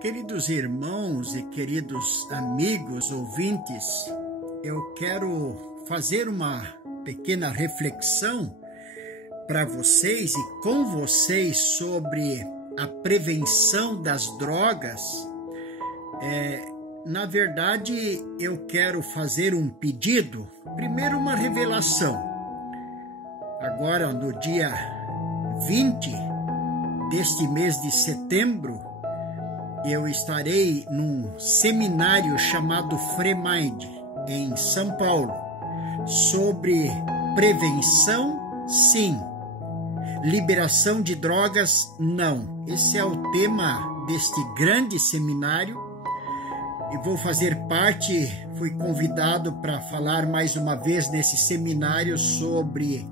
Queridos irmãos e queridos amigos ouvintes, eu quero fazer uma pequena reflexão para vocês e com vocês sobre a prevenção das drogas. Na verdade, eu quero fazer um pedido, primeiro uma revelação. Agora, no dia 20 deste mês de setembro, eu estarei num seminário chamado FreeMind, em São Paulo, sobre prevenção, sim, liberação de drogas, não. Esse é o tema deste grande seminário e vou fazer parte, fui convidado para falar mais uma vez nesse seminário sobre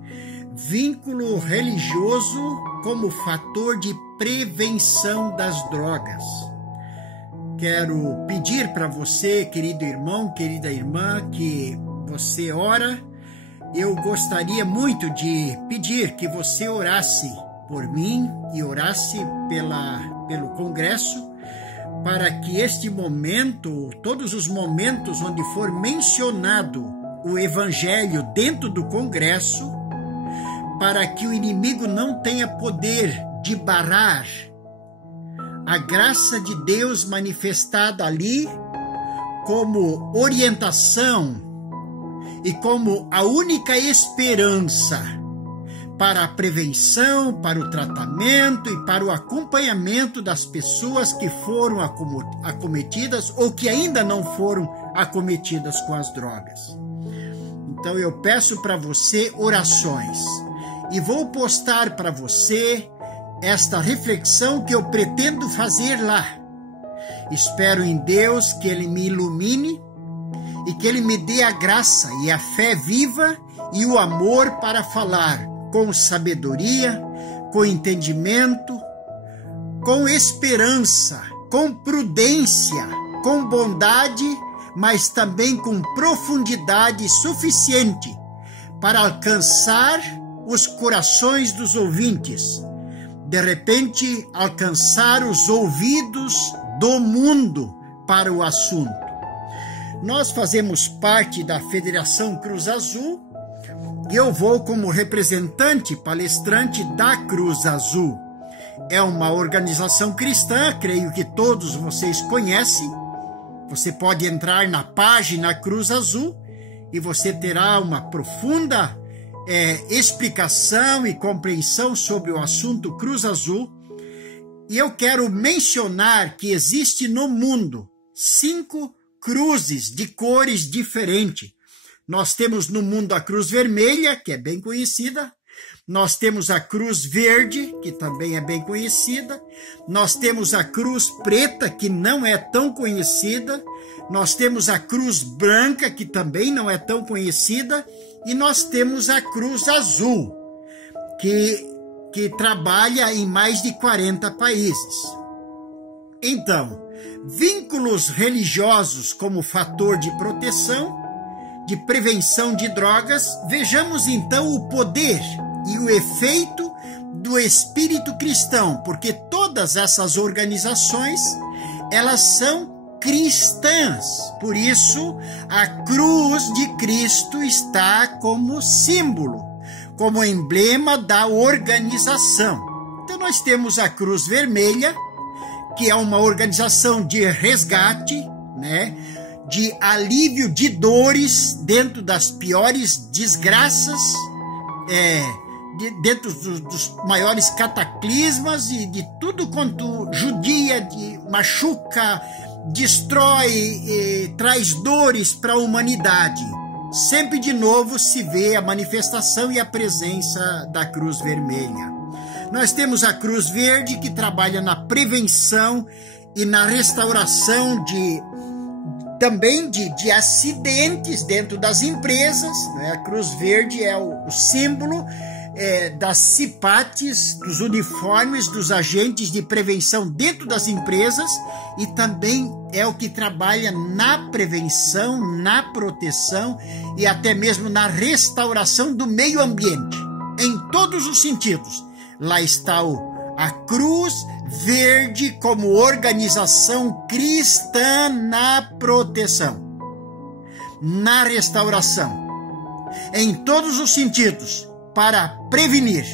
vínculo religioso como fator de prevenção das drogas. Quero pedir para você, querido irmão, querida irmã, que você ora. Eu gostaria muito de pedir que você orasse por mim e orasse pelo Congresso, para que este momento, todos os momentos onde for mencionado o Evangelho dentro do Congresso, para que o inimigo não tenha poder de barrar a graça de Deus manifestada ali como orientação e como a única esperança para a prevenção, para o tratamento e para o acompanhamento das pessoas que foram acometidas ou que ainda não foram acometidas com as drogas. Então eu peço para você orações e vou postar para você esta reflexão que eu pretendo fazer lá. Espero em Deus que Ele me ilumine e que Ele me dê a graça e a fé viva e o amor para falar com sabedoria, com entendimento, com esperança, com prudência, com bondade, mas também com profundidade suficiente para alcançar os corações dos ouvintes. De repente, alcançar os ouvidos do mundo para o assunto. Nós fazemos parte da Federação Cruz Azul e eu vou como representante palestrante da Cruz Azul. É uma organização cristã, creio que todos vocês conhecem. Você pode entrar na página Cruz Azul e você terá uma profunda explicação e compreensão sobre o assunto Cruz Azul. E eu quero mencionar que existe no mundo 5 cruzes de cores diferentes. Nós temos no mundo a cruz vermelha, que é bem conhecida. Nós temos a cruz verde, que também é bem conhecida. Nós temos a cruz preta, que não é tão conhecida. Nós temos a cruz branca, que também não é tão conhecida. E nós temos a cruz azul, que trabalha em mais de 40 países. Então, vínculos religiosos como fator de proteção, de prevenção de drogas, vejamos então o poder e o efeito do espírito cristão, porque todas essas organizações, elas são cristãs. Por isso, a cruz de Cristo está como símbolo, como emblema da organização. Então nós temos a Cruz Vermelha, que é uma organização de resgate, de alívio de dores dentro das piores desgraças, dentro dos maiores cataclismas e de tudo quanto judia, machuca, destrói, traz dores para a humanidade. Sempre de novo se vê a manifestação e a presença da Cruz Vermelha. Nós temos a Cruz Verde, que trabalha na prevenção e na restauração também de acidentes dentro das empresas. A Cruz Verde é o símbolo das CIPATs, dos uniformes dos agentes de prevenção dentro das empresas, e também é o que trabalha na prevenção, na proteção e até mesmo na restauração do meio ambiente, em todos os sentidos. Lá está A Cruz Verde como organização cristã na proteção, na restauração, em todos os sentidos, para prevenir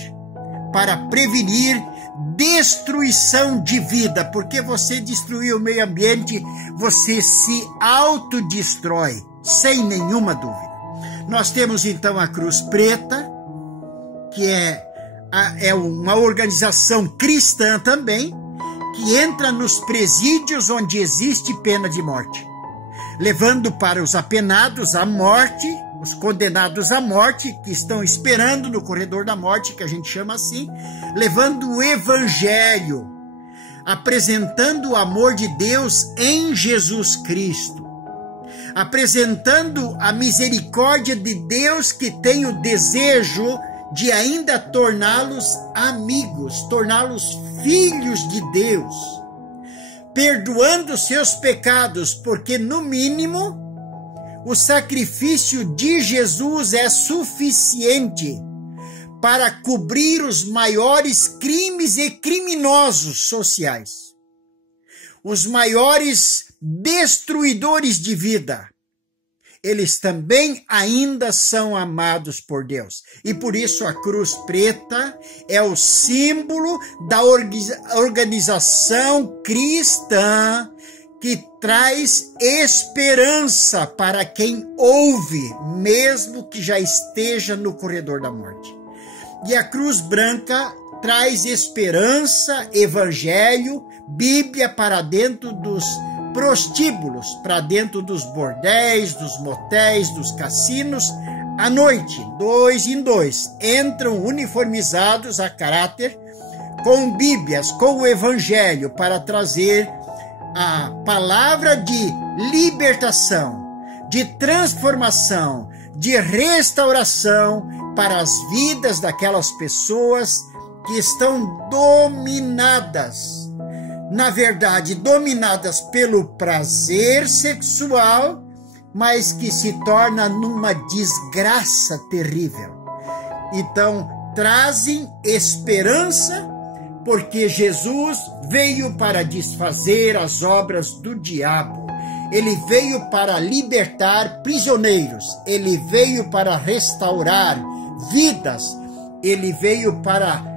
destruição de vida, porque você destruir o meio ambiente, você se autodestrói, sem nenhuma dúvida. Nós temos então a Cruz Preta, que é uma organização cristã também, que entra nos presídios onde existe pena de morte, levando para os apenados à morte, os condenados à morte, que estão esperando no corredor da morte, que a gente chama assim, levando o Evangelho, apresentando o amor de Deus em Jesus Cristo, apresentando a misericórdia de Deus, que tem o desejo de ainda torná-los amigos, torná-los filhos de Deus, perdoando seus pecados, porque no mínimo o sacrifício de Jesus é suficiente para cobrir os maiores crimes e criminosos sociais, os maiores destruidores de vida. Eles também ainda são amados por Deus. E por isso a Cruz Preta é o símbolo da organização cristã que traz esperança para quem ouve, mesmo que já esteja no corredor da morte. E a Cruz Branca traz esperança, evangelho, Bíblia para dentro dos prostíbulos, para dentro dos bordéis, dos motéis, dos cassinos. À noite, 2 em 2, entram uniformizados a caráter, com Bíblias, com o Evangelho, para trazer a palavra de libertação, de transformação, de restauração para as vidas daquelas pessoas que estão dominadas, na verdade, dominadas pelo prazer sexual, mas que se torna numa desgraça terrível. Então, trazem esperança, porque Jesus veio para desfazer as obras do diabo. Ele veio para libertar prisioneiros. Ele veio para restaurar vidas. Ele veio para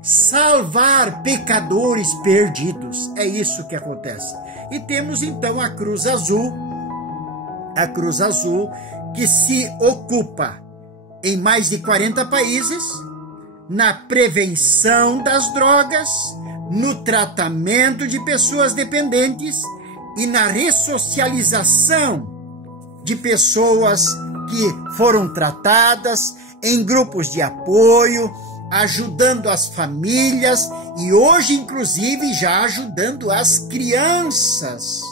salvar pecadores perdidos. É isso que acontece. E temos então a Cruz Azul. A Cruz Azul, que se ocupa em mais de 40 países, na prevenção das drogas, no tratamento de pessoas dependentes e na ressocialização de pessoas que foram tratadas em grupos de apoio, ajudando as famílias e hoje, inclusive, já ajudando as crianças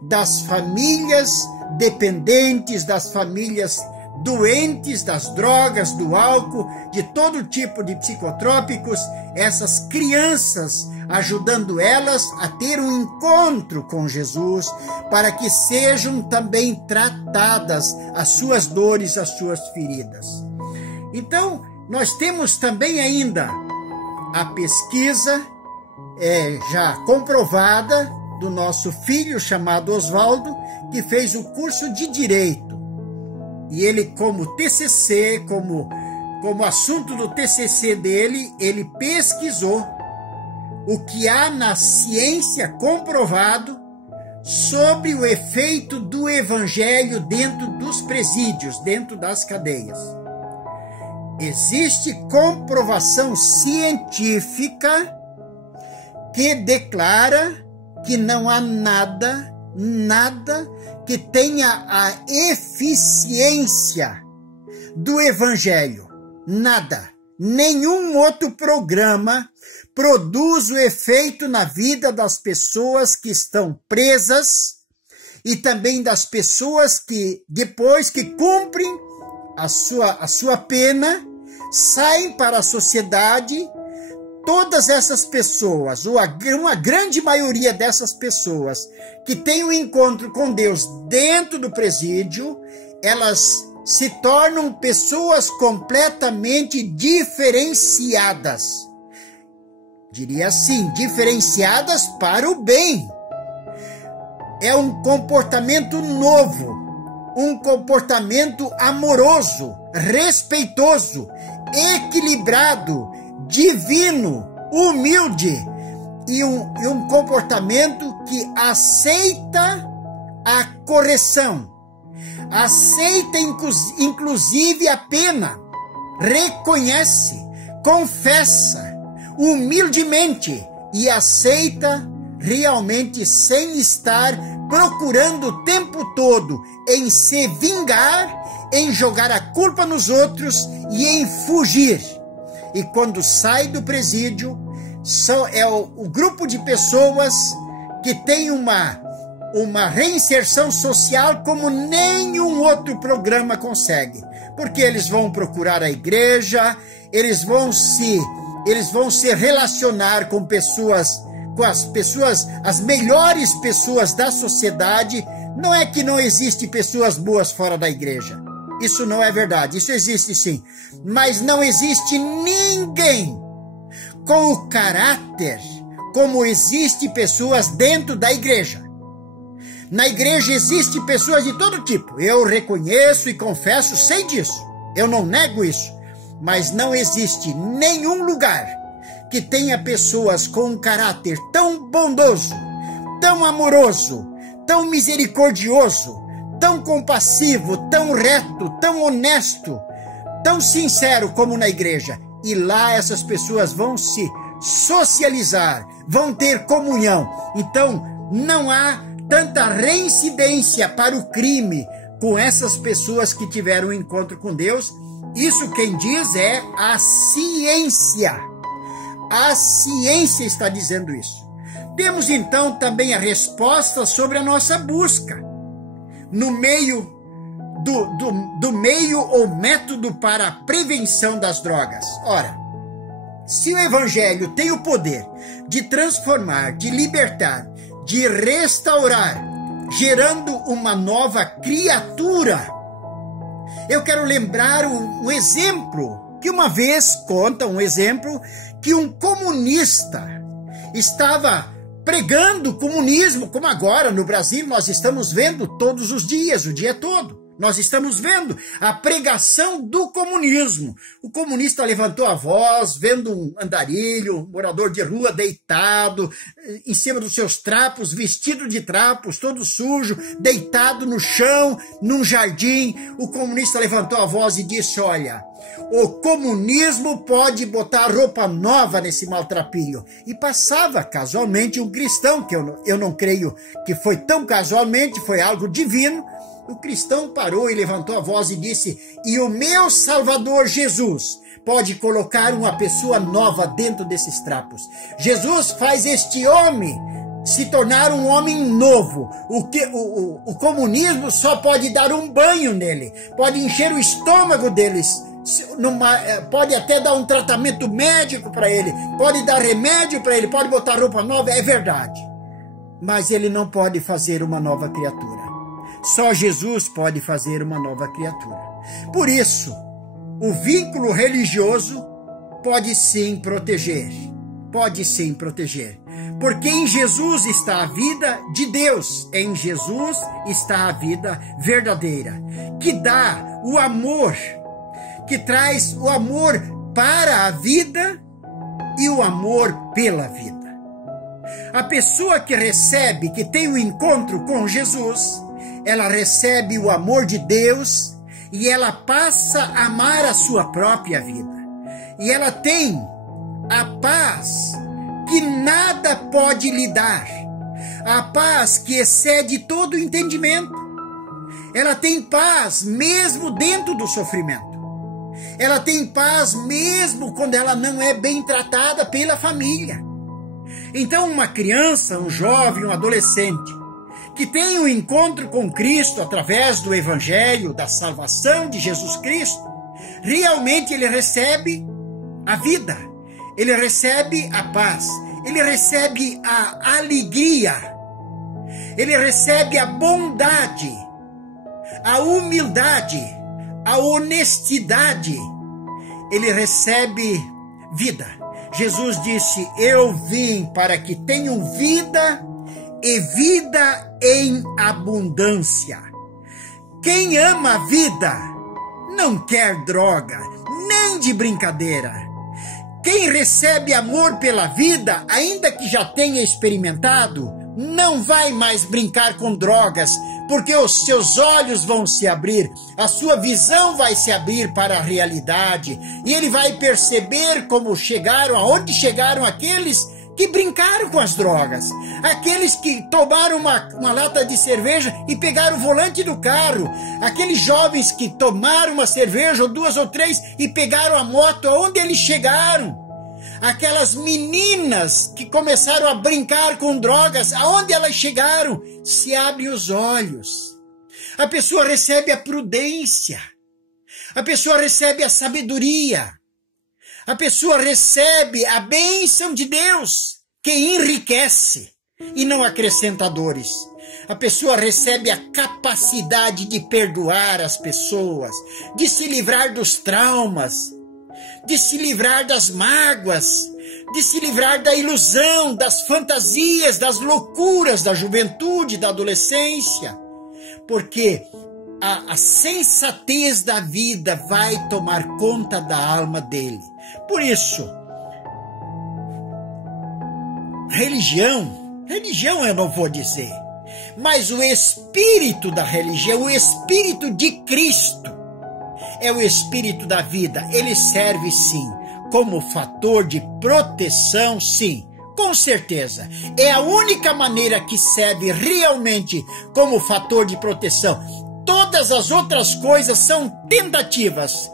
das famílias dependentes, das famílias doentes das drogas, do álcool, de todo tipo de psicotrópicos, essas crianças, ajudando elas a ter um encontro com Jesus, para que sejam também tratadas as suas dores, as suas feridas. Então, nós temos também ainda a pesquisa já comprovada do nosso filho chamado Oswaldo, que fez o curso de Direito. E ele, como TCC, como assunto do TCC dele, ele pesquisou o que há na ciência comprovado sobre o efeito do evangelho dentro dos presídios, dentro das cadeias. Existe comprovação científica que declara que não há nada que tenha a eficiência do evangelho. Nada. Nenhum outro programa produz o efeito na vida das pessoas que estão presas e também das pessoas que, depois que cumprem a sua pena, saem para a sociedade. Todas essas pessoas, ou uma grande maioria dessas pessoas que têm um encontro com Deus dentro do presídio, elas se tornam pessoas completamente diferenciadas. diria assim, diferenciadas para o bem. É um comportamento novo, um comportamento amoroso, respeitoso, equilibrado, divino, humilde e um comportamento que aceita a correção, aceita inclusive a pena, reconhece, confessa humildemente e aceita realmente sem estar procurando o tempo todo em se vingar, em jogar a culpa nos outros e em fugir. E quando sai do presídio, é o grupo de pessoas que tem uma reinserção social como nenhum outro programa consegue. Porque eles vão procurar a igreja, eles vão se relacionar com as melhores pessoas da sociedade. Não é que não existe pessoas boas fora da igreja. Isso não é verdade, isso existe sim. Mas não existe ninguém com o caráter como existe pessoas dentro da igreja. Na igreja existe pessoas de todo tipo. Eu reconheço e confesso, sei disso. Eu não nego isso. Mas não existe nenhum lugar que tenha pessoas com um caráter tão bondoso, tão amoroso, tão misericordioso, tão compassivo, tão reto, tão honesto, tão sincero como na igreja. E lá essas pessoas vão se socializar, vão ter comunhão. Então não há tanta reincidência para o crime com essas pessoas que tiveram um encontro com Deus. Isso quem diz é a ciência. A ciência está dizendo isso. Temos então também a resposta sobre a nossa busca no meio do meio ou método para a prevenção das drogas. Ora, se o Evangelho tem o poder de transformar, de libertar, de restaurar, gerando uma nova criatura, eu quero lembrar um exemplo que uma vez conta, um exemplo que um comunista estava pregando comunismo, como agora no Brasil nós estamos vendo todos os dias, o dia todo. Nós estamos vendo a pregação do comunismo. O comunista levantou a voz, vendo um andarilho, um morador de rua deitado, em cima dos seus trapos, vestido de trapos, todo sujo, deitado no chão, num jardim. O comunista levantou a voz e disse: olha, o comunismo pode botar roupa nova nesse maltrapilho. E passava casualmente um cristão, que eu não creio que foi tão casualmente, foi algo divino. O cristão parou e levantou a voz e disse: e o meu Salvador Jesus pode colocar uma pessoa nova dentro desses trapos. Jesus faz este homem se tornar um homem novo. O comunismo só pode dar um banho nele, pode encher o estômago deles, pode até dar um tratamento médico para ele, pode dar remédio para ele, pode botar roupa nova, é verdade. Mas ele não pode fazer uma nova criatura. Só Jesus pode fazer uma nova criatura. Por isso, o vínculo religioso pode sim proteger. Pode sim proteger. Porque em Jesus está a vida de Deus. Em Jesus está a vida verdadeira, que dá o amor, que traz o amor para a vida e o amor pela vida. A pessoa que recebe, que tem o encontro com Jesus, ela recebe o amor de Deus e ela passa a amar a sua própria vida. E ela tem a paz que nada pode lhe dar, a paz que excede todo o entendimento. Ela tem paz mesmo dentro do sofrimento. Ela tem paz mesmo quando ela não é bem tratada pela família. Então uma criança, um jovem, um adolescente que tem um encontro com Cristo através do Evangelho, da salvação de Jesus Cristo, realmente ele recebe a vida, ele recebe a paz, ele recebe a alegria, ele recebe a bondade, a humildade, a honestidade, ele recebe vida, Jesus disse: eu vim para que tenham vida e vida em abundância. Quem ama a vida não quer droga, nem de brincadeira. Quem recebe amor pela vida, ainda que já tenha experimentado, não vai mais brincar com drogas, porque os seus olhos vão se abrir, a sua visão vai se abrir para a realidade, e ele vai perceber como chegaram, aonde chegaram aqueles que brincaram com as drogas, aqueles que tomaram uma lata de cerveja e pegaram o volante do carro, aqueles jovens que tomaram uma cerveja, ou duas ou três, e pegaram a moto, aonde eles chegaram, aquelas meninas que começaram a brincar com drogas, aonde elas chegaram, se abrem os olhos, a pessoa recebe a prudência, a pessoa recebe a sabedoria, a pessoa recebe a bênção de Deus, que enriquece e não acrescenta dores. A pessoa recebe a capacidade de perdoar as pessoas, de se livrar dos traumas, de se livrar das mágoas, de se livrar da ilusão, das fantasias, das loucuras da juventude, da adolescência. Porque a sensatez da vida vai tomar conta da alma dele. Por isso, religião eu não vou dizer, mas o espírito da religião, o espírito de Cristo, é o espírito da vida. Ele serve sim como fator de proteção, sim, com certeza. É a única maneira que serve realmente como fator de proteção. Todas as outras coisas são tentativas,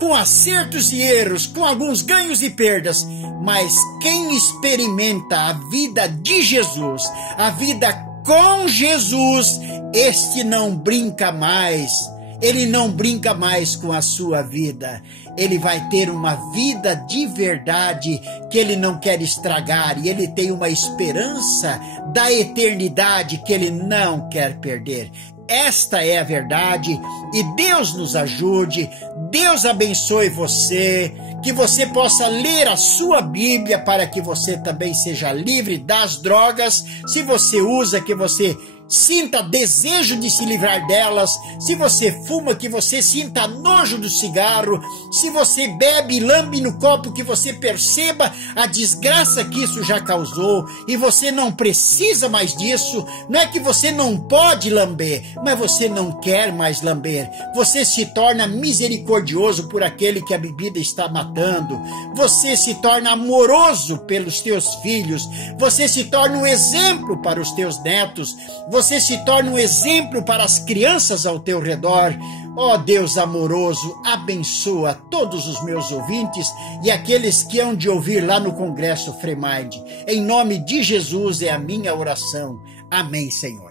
com acertos e erros, com alguns ganhos e perdas, mas quem experimenta a vida de Jesus, a vida com Jesus, este não brinca mais, ele não brinca mais com a sua vida, ele vai ter uma vida de verdade que ele não quer estragar, e ele tem uma esperança da eternidade que ele não quer perder. Esta é a verdade, e Deus nos ajude, Deus abençoe você, que você possa ler a sua Bíblia para que você também seja livre das drogas. Se você usa, que você sinta desejo de se livrar delas. Se você fuma, que você sinta nojo do cigarro. Se você bebe e lambe no copo, que você perceba a desgraça que isso já causou, e você não precisa mais disso. Não é que você não pode lamber, mas você não quer mais lamber. Você se torna misericordioso por aquele que a bebida está matando. Você se torna amoroso pelos teus filhos. Você se torna um exemplo para os teus netos. Você se torna um exemplo para as crianças ao teu redor. Ó Deus amoroso, abençoa todos os meus ouvintes e aqueles que hão de ouvir lá no Congresso Free Mind. Em nome de Jesus é a minha oração. Amém, Senhor.